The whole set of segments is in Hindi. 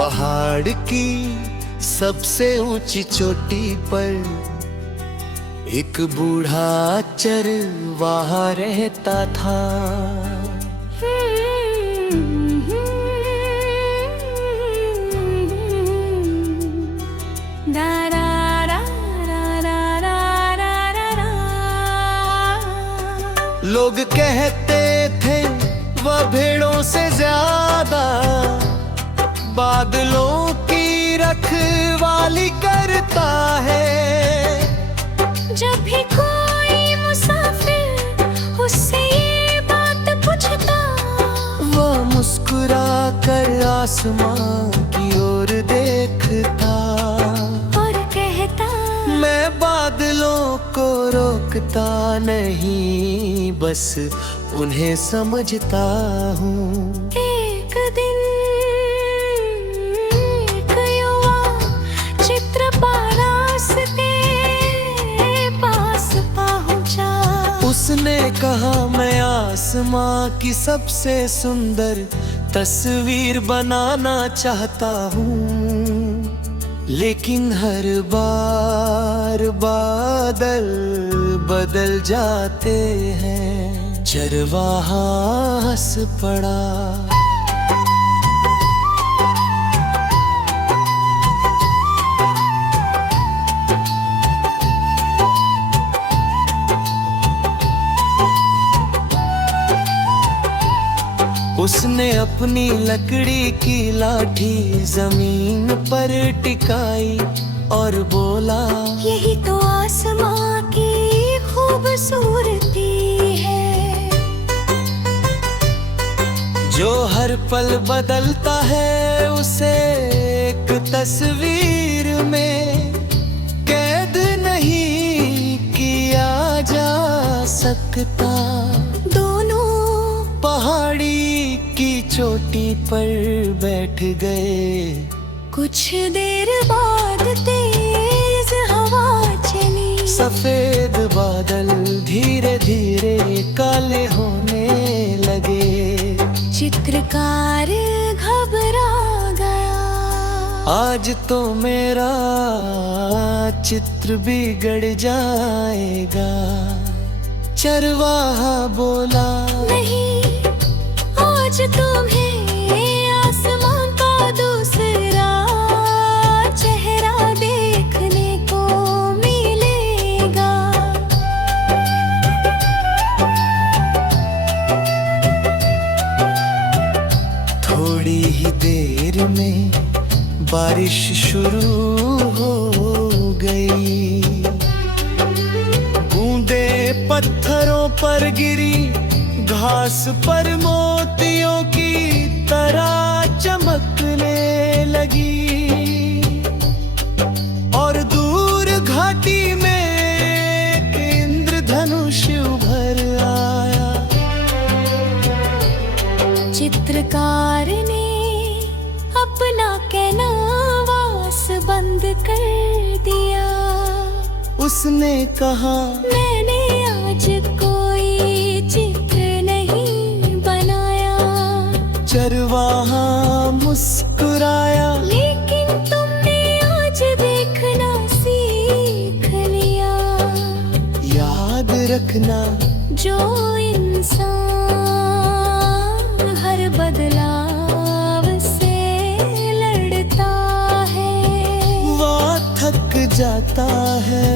पहाड़ की सबसे ऊंची चोटी पर एक बूढ़ा चरवाहा रहता था। लोग कहते थे वह भेड़ों से ज्यादा बादलों की रखवाली करता है। जब भी कोई मुसाफिर उससे ये बात पूछता, वह मुस्कुरा कर आसमां की ओर देखता और कहता, मैं बादलों को रोकता नहीं, बस उन्हें समझता हूँ। एक दिन एक युवा चित्रपारास के पास पहुंचा। उसने कहा, मैं आसमां की सबसे सुंदर तस्वीर बनाना चाहता हूँ, लेकिन हर बार बादल बदल जाते हैं। चरवाहा हंस पड़ा। उसने अपनी लकड़ी की लाठी जमीन पर टिकाई और बोला, यही तो आसमां की खूबसूरती है, जो हर पल बदलता है उसे एक तस्वीर में कैद नहीं किया जा सकता। दोनों पहाड़ी की चोटी पर बैठ गए। कुछ देर बाद तेज हवा चली। सफेद बादल धीरे धीरे काले होने लगे। चित्रकार घबरा गया। आज तो मेरा चित्र बिगड़ जाएगा। चरवाहा बोला, नहीं, आज तुम्हें आसमान का दूसरा चेहरा देखने को मिलेगा। थोड़ी ही देर में बारिश शुरू हो गई। बूंदें पत्थरों पर गिरी, घास पर मोतियों की तरह चमकने लगी। और दूर घाटी में एक इंद्रधनुष उभर आया। चित्रकार ने अपना कैनवास बंद कर दिया। उसने कहा, मैंने आज कोई चित्र नहीं बनाया। चरवाहा मुस्कुराया, लेकिन तुमने आज देखना सीख लिया। याद रखना, जो इंसान हर बदलाव से लड़ता है, वह थक जाता है।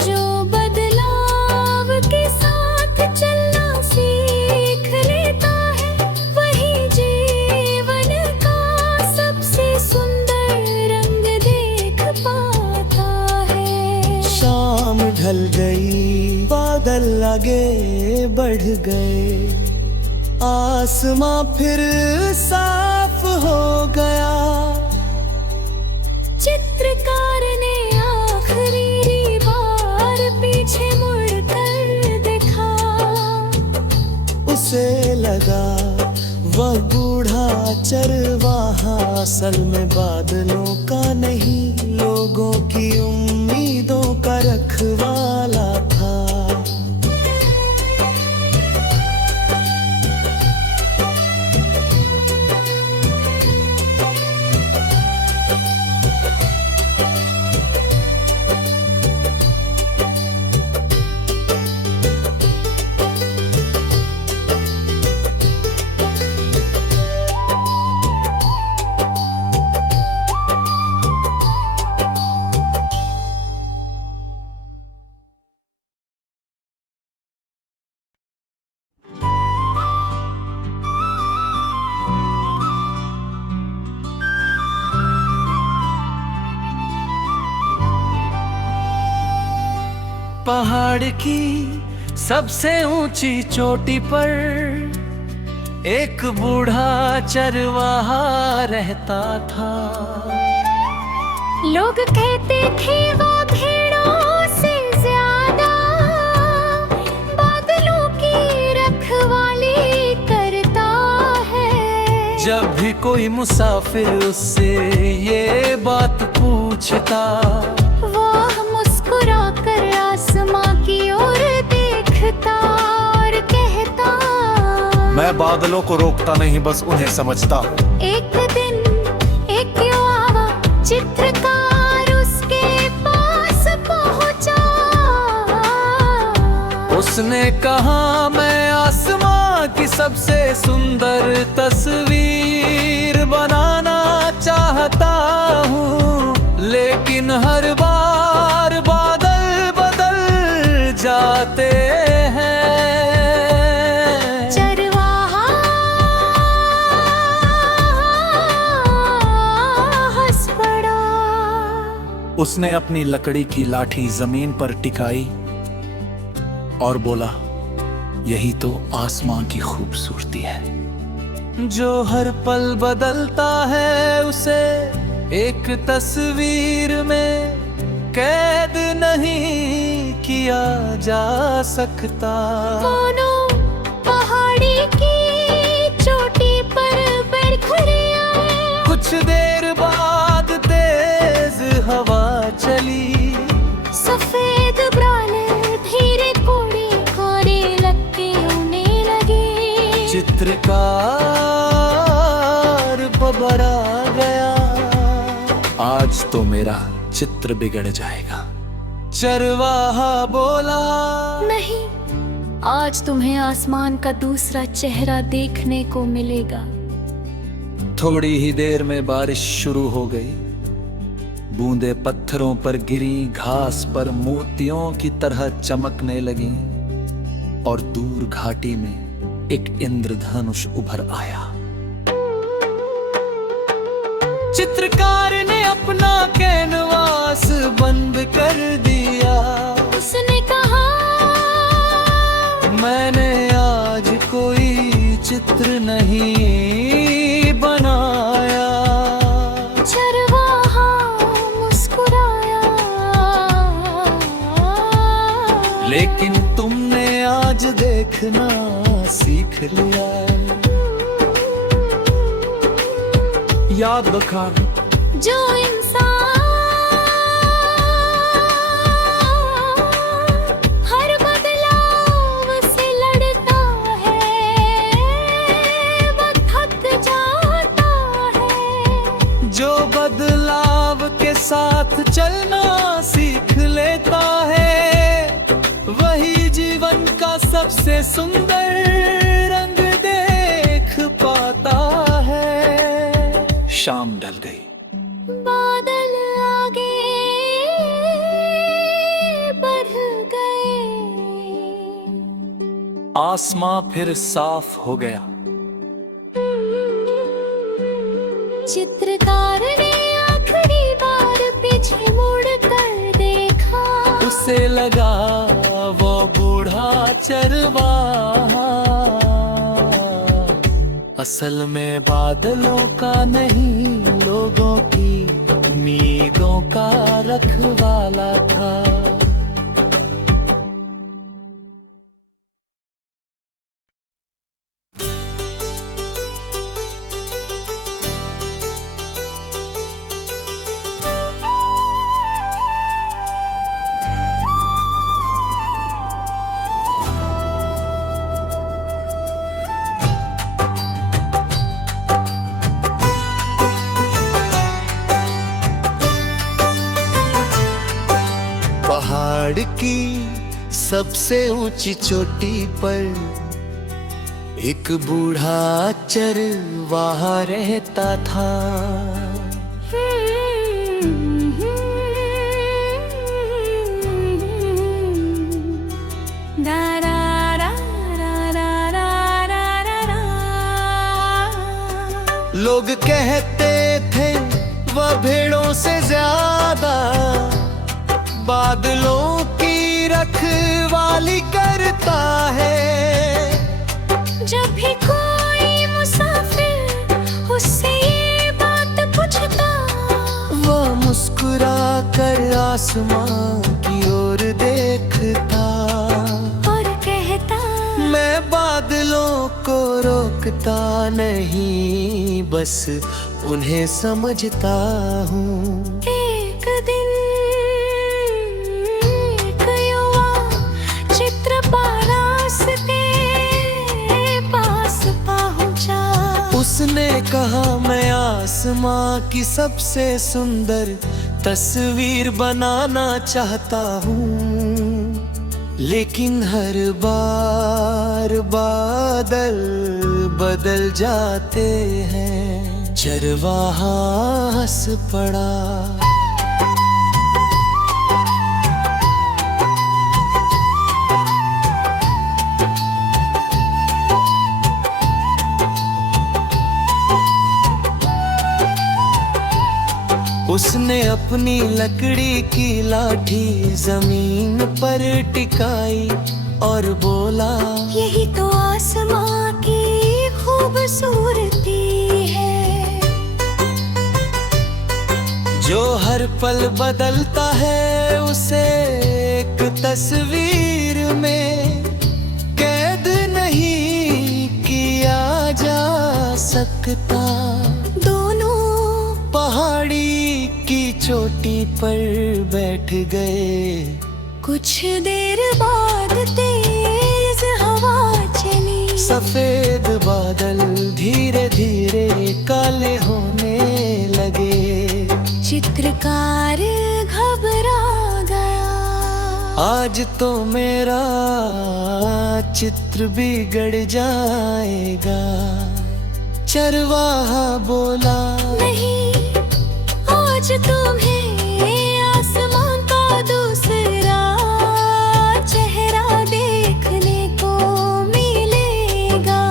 जो बदलाव के साथ चलना सीख लेता है, वही जीवन का सबसे सुंदर रंग देख पाता है। शाम ढल गई, बादल आगे बढ़ गए। आसमां फिर साफ हो गया। चित्रकार ने आखिरी बार पीछे मुड़कर देखा। उसे लगा वह बूढ़ा चरवाहा असल में बादलों का नहीं, लोगों की उम्मीदों का रखवाला था। पहाड़ की सबसे ऊंची चोटी पर एक बूढ़ा चरवाहा रहता था। लोग कहते थे वो भेड़ों से ज्यादा बादलों की रखवाली करता है। जब भी कोई मुसाफिर उससे ये बात पूछता, वो मुस्कुरा कर आसमां की ओर देखता और कहता, मैं बादलों को रोकता नहीं, बस उन्हें समझता। एक दिन एक युवा चित्रकार उसके पास पहुंचा। उसने कहा, मैं आसमां की सबसे सुंदर तस्वीर बनाना चाहता हूँ, लेकिन हर बार बादल बदल जाते हैं। चरवाहा हंस पड़ा। उसने अपनी लकड़ी की लाठी जमीन पर टिकाई और बोला, यही तो आसमां की खूबसूरती है। जो हर पल बदलता है उसे एक तस्वीर में कैद नहीं किया जा सकता। दोनों पहाड़ी की चोटी पर बैठ खड़े आए। कुछ देर बाद तेज हवा चली, सफेद ब्राले धीरे कोड़े कोड़े लगते होने लगे। चित्रकार बबरा गया, आज तो मेरा चित्र बिगड़ जाएगा। चरवाहा बोला, नहीं, आज तुम्हें आसमान का दूसरा चेहरा देखने को मिलेगा। थोड़ी ही देर में बारिश शुरू हो गई। बूंदे पत्थरों पर गिरी, घास पर मोतियों की तरह चमकने लगी और दूर घाटी में एक इंद्रधनुष उभर आया। चित्रकार ने अपना कैनवास बंद कर दिया। उसने कहा, मैंने आज कोई चित्र नहीं बनाया। चरवाहा मुस्कुराया, लेकिन तुमने आज देखना सीख लिया। याद रखा, जो इंसान हर बदलाव से लड़ता है वो थक जाता है। जो बदलाव के साथ चलना सीख लेता है, वही जीवन का सबसे सुंदर रंग देख पाता है। शाम ढल गई। बादल आगे बढ़ गए। आसमां फिर साफ हो गया। चित्रकार ने आखिरी बार पीछे मुड़ कर देखा। उसे लगा वो बूढ़ा चरवाहा असल में बादलों का नहीं, लोगों की उम्मीदों का रखवाला था। पहाड़ की सबसे ऊंची चोटी पर एक बूढ़ा चरवाहा रहता था। लोग कहते थे वह भेड़ों से ज्यादा बादलों की रखवाली करता है। जब भी कोई मुसाफिर उससे ये बात पूछता, वो मुस्कुरा कर आसमां की ओर देखता और कहता, मैं बादलों को रोकता नहीं, बस उन्हें समझता हूँ। एक दिन एक युवा चित्र रास्ते पास पहुंचा। उसने कहा, मैं आसमां की सबसे सुंदर तस्वीर बनाना चाहता हूँ, लेकिन हर बार बादल बदल जाते हैं। चरवाहा हंस पड़ा। उसने अपनी लकड़ी की लाठी जमीन पर टिकाई और बोला, यही तो आसमां की खूबसूरती है, जो हर पल बदलता है उसे एक तस्वीर में कैद नहीं किया जा सकता। दोनों पहाड़ी की चोटी पर बैठ गए। कुछ देर बाद तेज हवा चली। सफेद बादल धीरे धीरे काले होने लगे। चित्रकार घबरा गया। आज तो मेरा चित्र बिगड़ जाएगा। चरवाहा बोला, नहीं, आज तुम्हें आसमान का दूसरा चेहरा देखने को मिलेगा।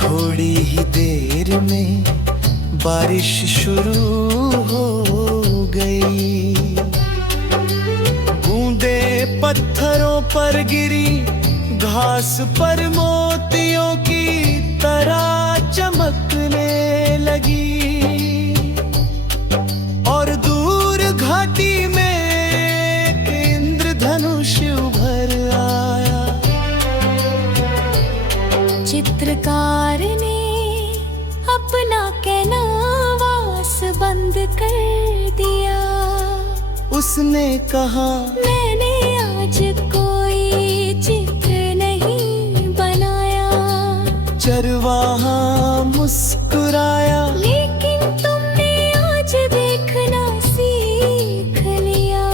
थोड़ी ही देर में बारिश शुरू हो गई। बूंदें पत्थरों पर गिरी, घास पर मोतियों की तरह चमकने लगी। और दूर घाटी में एक इंद्रधनुष उभर आया। चित्रकार ने अपना कैनवास बंद कर दिया। उसने कहा, मैंने आज कोई चित्र नहीं बनाया। चरवाहा मुस्कुराया, लेकिन तुमने आज देखना सीख लिया।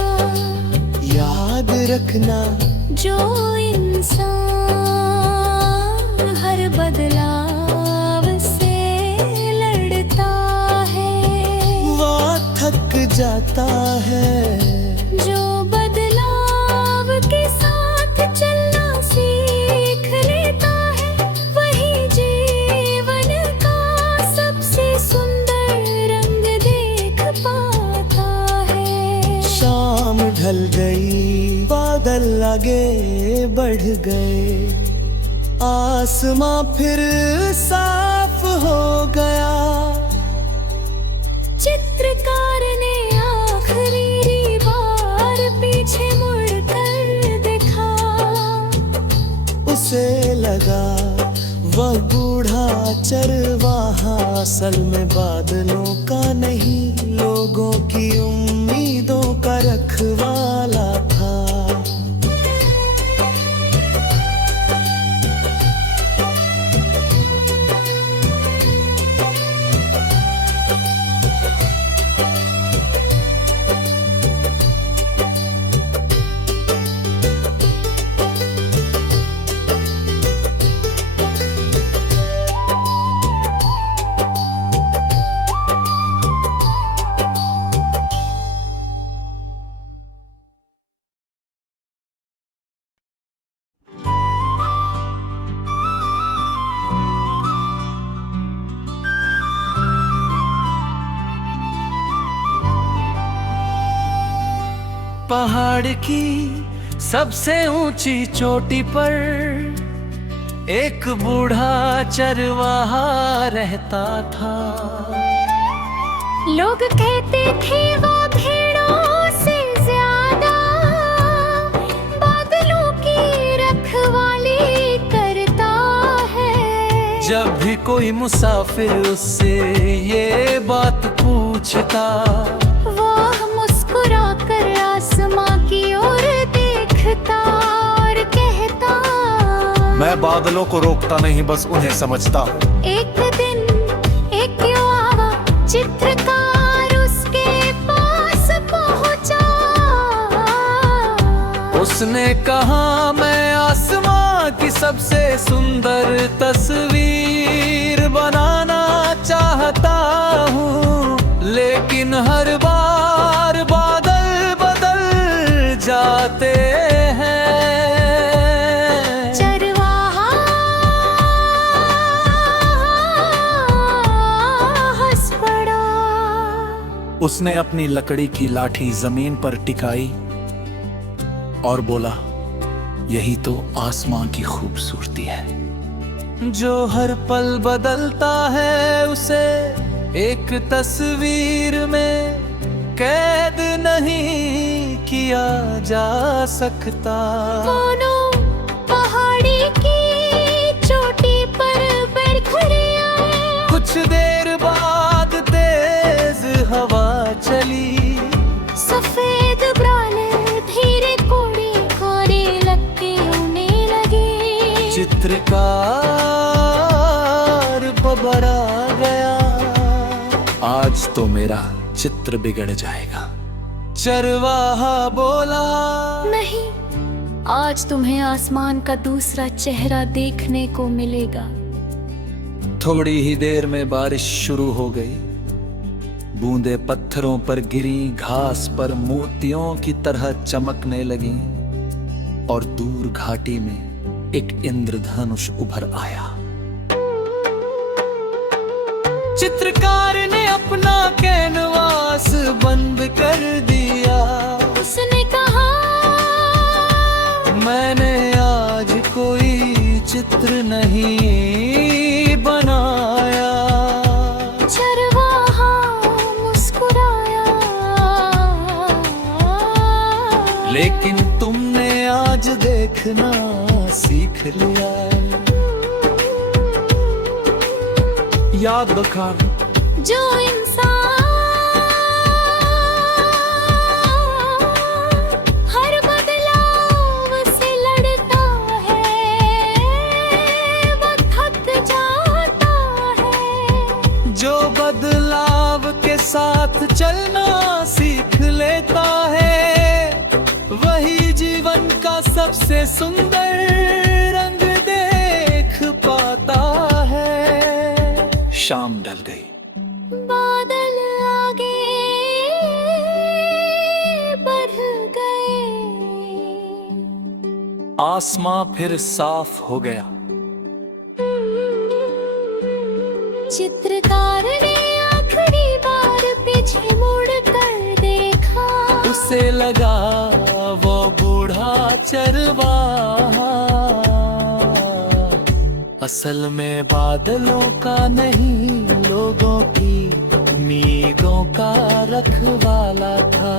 याद रखना, जो इंसान हर बदलाव से लड़ता है, वो थक जाता है। जो बदलाव के साथ चलना सीख लेता है, वही जीवन का सबसे सुंदर रंग देख पाता है। शाम ढल गई, बादल आगे बढ़ गए। आसमां फिर साफ हो गया। चित्रकार ने आखिरी बार पीछे मुड़कर देखा। उसे लगा वह बूढ़ा चरवाहा असल में बादलों का नहीं, लोगों की उम्मीदों का रखवाला था। पहाड़ की सबसे ऊंची चोटी पर एक बूढ़ा चरवाहा रहता था। लोग कहते थे वो भेड़ों से ज्यादा बादलों की रखवाली करता है। जब भी कोई मुसाफिर उससे ये बात पूछता, वो मुस्कुरा कर आसमां की ओर देखता और कहता, मैं बादलों को रोकता नहीं, बस उन्हें समझता हूँ। एक दिन एक युवा चित्रकार उसके पास पहुंचा। उसने कहा, मैं आसमां की सबसे सुंदर तस्वीर बनाना चाहता हूँ, लेकिन हर बार बादल बदल जाते हैं। उसने अपनी लकड़ी की लाठी जमीन पर टिकाई और बोला, यही तो आसमां की खूबसूरती है। जो हर पल बदलता है उसे एक तस्वीर में कैद नहीं किया जा सकता। दोनों पहाड़ी की चोटी पर बिखरे आए। कुछ देर बाद तेज हवा चली, सफेद बादल धीरे कोड़ी कोड़ी लगके उड़ने लगे। चित्रकार घबरा गया, आज तो मेरा चित्र बिगड़ जाएगा। चरवाहा बोला, नहीं, आज तुम्हें आसमान का दूसरा चेहरा देखने को मिलेगा। थोड़ी ही देर में बारिश शुरू हो गई। बूंदे पत्थरों पर गिरी, घास पर मोतियों की तरह चमकने लगी और दूर घाटी में एक इंद्रधनुष उभर आया। चित्रकार ने अपना कैनवास बंद कर दिया। उसने कहा, मैंने आज कोई चित्र नहीं बनाया। चरवाहा मुस्कुराया, लेकिन तुमने आज देखना सीख लिया। याद रखा, जो इंसान हर बदलाव से लड़ता है वो थक जाता है। जो बदलाव के साथ चलना सीख लेता है, वही जीवन का सबसे सुंदर रंग देख पाता है। शाम ढल गई। बादल आगे बढ़ गए। आसमां फिर साफ हो गया। चित्रकार ने आखिरी बार पीछे मुड़ कर देखा। उसे लगा वो बूढ़ा चरवाहा असल में बादलों का नहीं, लोगों की उम्मीदों का रखवाला था।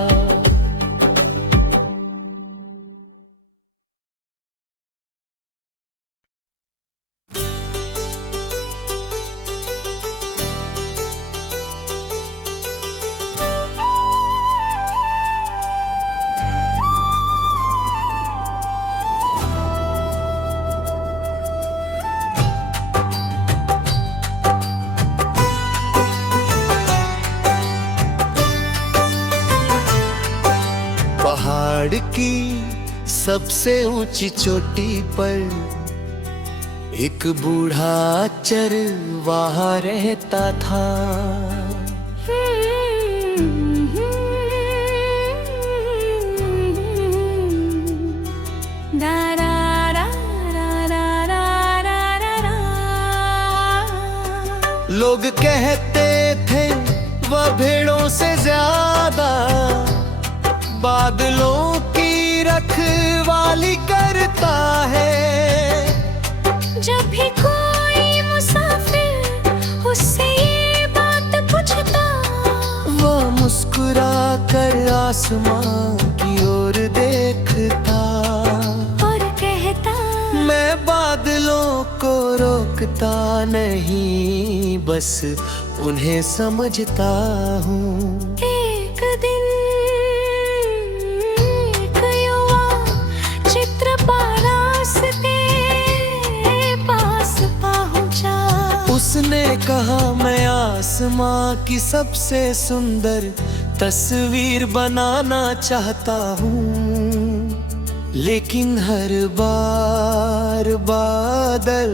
पहाड़ की सबसे ऊंची चोटी पर एक बूढ़ा चरवाहा रहता था। लोग कहते थे वह भेड़ों से ज्यादा बादलों की रखवाली करता है। जब भी कोई मुसाफिर उससे ये बात पूछता, वो मुस्कुरा कर आसमां की ओर देखता और कहता, मैं बादलों को रोकता नहीं, बस उन्हें समझता हूँ। एक दिन एक युवा चित्रपाल रास्ते पास पहुंचा। उसने कहा, मैं आसमां की सबसे सुंदर तस्वीर बनाना चाहता हूँ, लेकिन हर बार बादल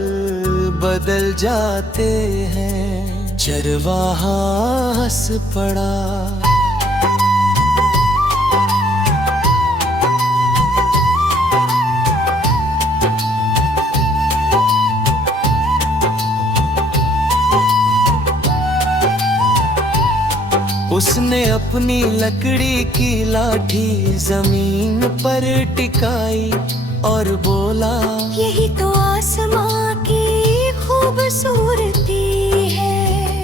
बदल जाते हैं। चरवाहा हंस पड़ा। उसने अपनी लकड़ी की लाठी जमीन पर टिकाई और बोला, यही तो आसमां की खूबसूरती है,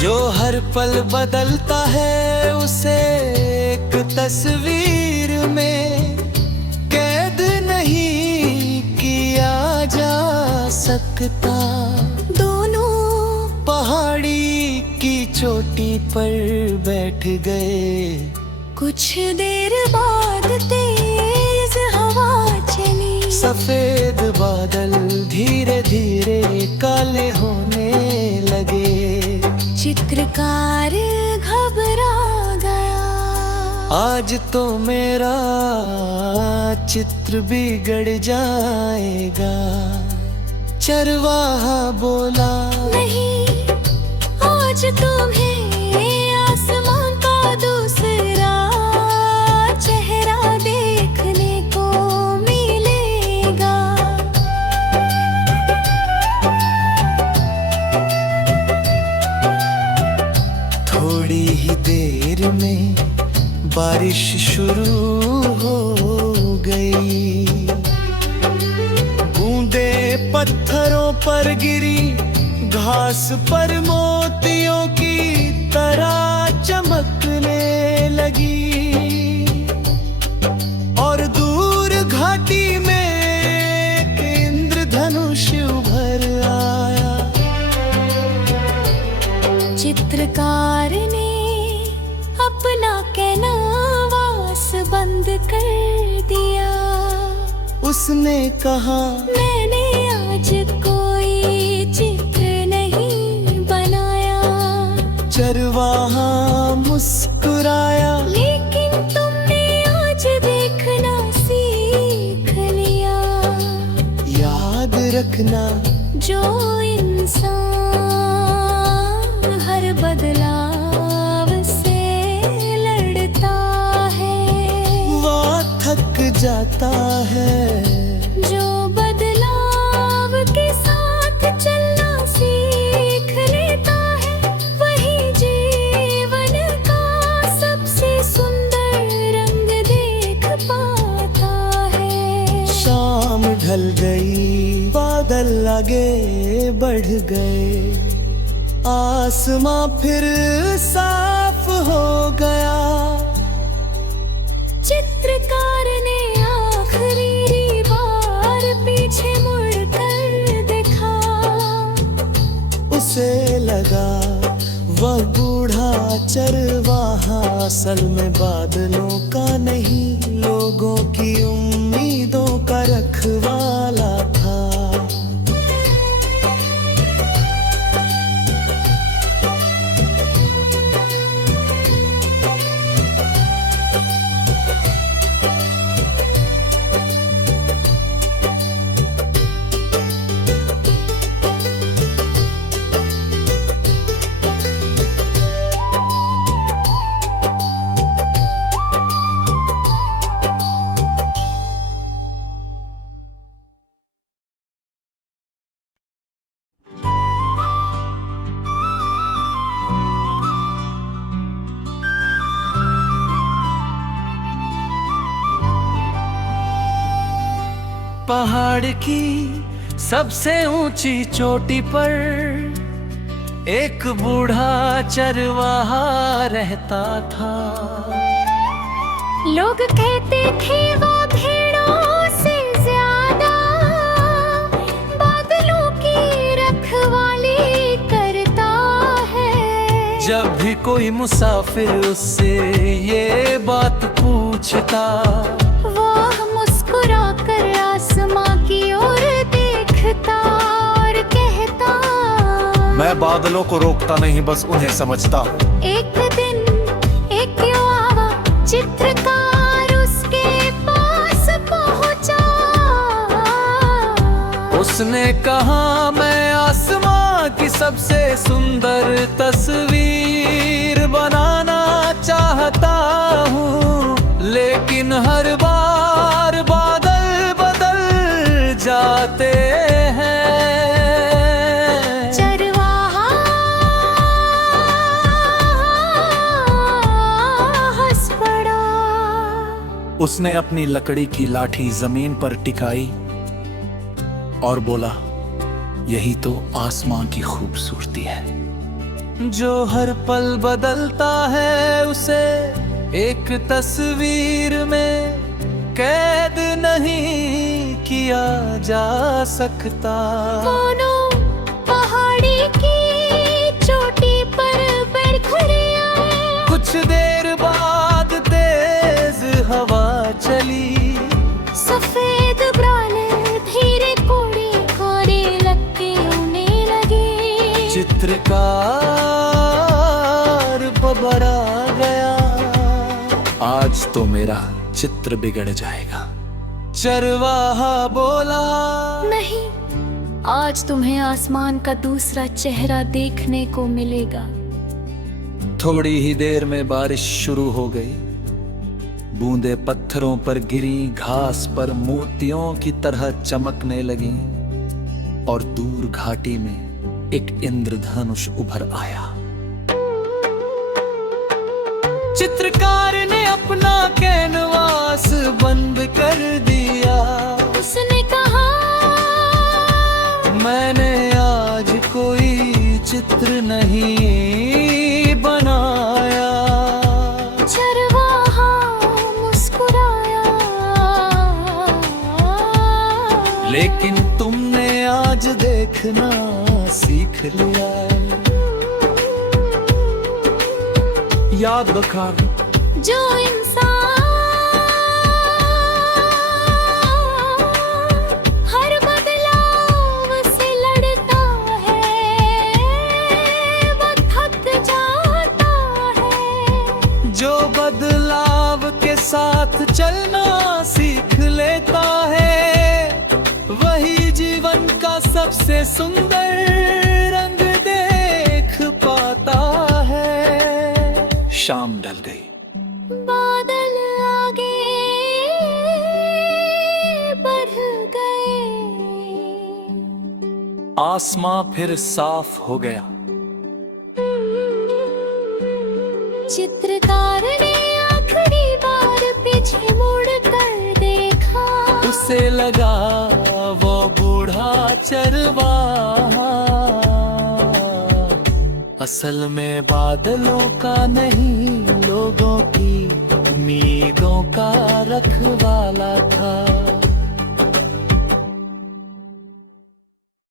जो हर पल बदलता है उसे एक तस्वीर में कैद नहीं किया जा सकता। दोनों पहाड़ी की चोटी पर बैठ गए। कुछ देर बाद तेज हवा चली। सफेद बादल धीरे धीरे काले होने लगे। चित्रकार घबरा गया। आज तो मेरा चित्र बिगड़ जाएगा। चरवाहा बोला, नहीं, आज तुम्हें आसमां का दूसरा चेहरा देखने को मिलेगा। थोड़ी ही देर में बारिश शुरू हो गई। बूंदें पत्थरों पर गिरी, घास पर मोतियों की तरह चमकने लगी। और दूर घाटी में एक इंद्रधनुष उभर आया। चित्रकार ने अपना कैनवास बंद कर दिया। उसने कहा, मैंने आज कोई चित्र नहीं बनाया। चरवाहा मुस्कुराया, लेकिन तुमने आज देखना सीख लिया। याद रखना, जो इंसान हर बदलाव से लड़ता है, वो थक जाता है। जो बदलाव के साथ चलना सीख लेता है, वही जीवन का सबसे सुंदर रंग देख पाता है। शाम ढल गई, बादल आगे बढ़ गए। आसमां फिर साफ हो गया। चित्रकार ने आखिरी बार पीछे मुड़कर देखा। उसे लगा वह बूढ़ा चरवाहा असल में बादलों का नहीं, लोगों की उम्मीदों का रखवाला था। पहाड़ की सबसे ऊंची चोटी पर एक बूढ़ा चरवाहा रहता था। लोग कहते थे वो भेड़ों से ज्यादा बादलों की रखवाली करता है। जब भी कोई मुसाफिर उससे ये बात पूछता, वो मुस्कुरा कर आसमां की ओर देखता और कहता, मैं बादलों को रोकता नहीं, बस उन्हें समझता हूँ। एक दिन एक युवा चित्रकार उसके पास पहुंचा। उसने कहा, मैं आसमां की सबसे सुंदर तस्वीर बनाना चाहता हूँ, लेकिन हर बार बादल बदल जाते हैं। उसने अपनी लकड़ी की लाठी जमीन पर टिकाई और बोला, यही तो आसमां की खूबसूरती है। जो हर पल बदलता है उसे एक तस्वीर में कैद नहीं किया जा सकता। दोनों पहाड़ी की चोटी पर बैठ खड़े आए। कुछ देर बाद तेज हवा चली, सफेद बादल धीरे कोड़े कोड़े लगते होने लगे। चित्रकार घबरा गया, आज तो मेरा चित्र बिगड़ जाएगा। चरवाहा बोला, नहीं, आज तुम्हें आसमान का दूसरा चेहरा देखने को मिलेगा। थोड़ी ही देर में बारिश शुरू हो गई। बूंदे पत्थरों पर गिरी, घास पर मोतियों की तरह चमकने लगी और दूर घाटी में एक इंद्रधनुष उभर आया। चित्रकार ने अपना कैनवास बंद कर दिया। उसने कहा, मैंने आज कोई चित्र नहीं बनाया। चरवाहा मुस्कुराया, लेकिन तुमने आज देखना सीख लिया। याद रखा, जो इंसान हर बदलाव से लड़ता है वो थक जाता है। जो बदलाव के साथ चलना सीख लेता है, वही जीवन का सबसे सुंदर रंग देख पाता है। शाम ढल गई। बादल आगे बढ़ गए। आसमां फिर साफ हो गया। चित्रकार ने आखिरी बार पीछे मुड़ कर देखा। उसे लगा वो बूढ़ा चरवाहा असल में बादलों का नहीं, लोगों की उम्मीदों का रखवाला था।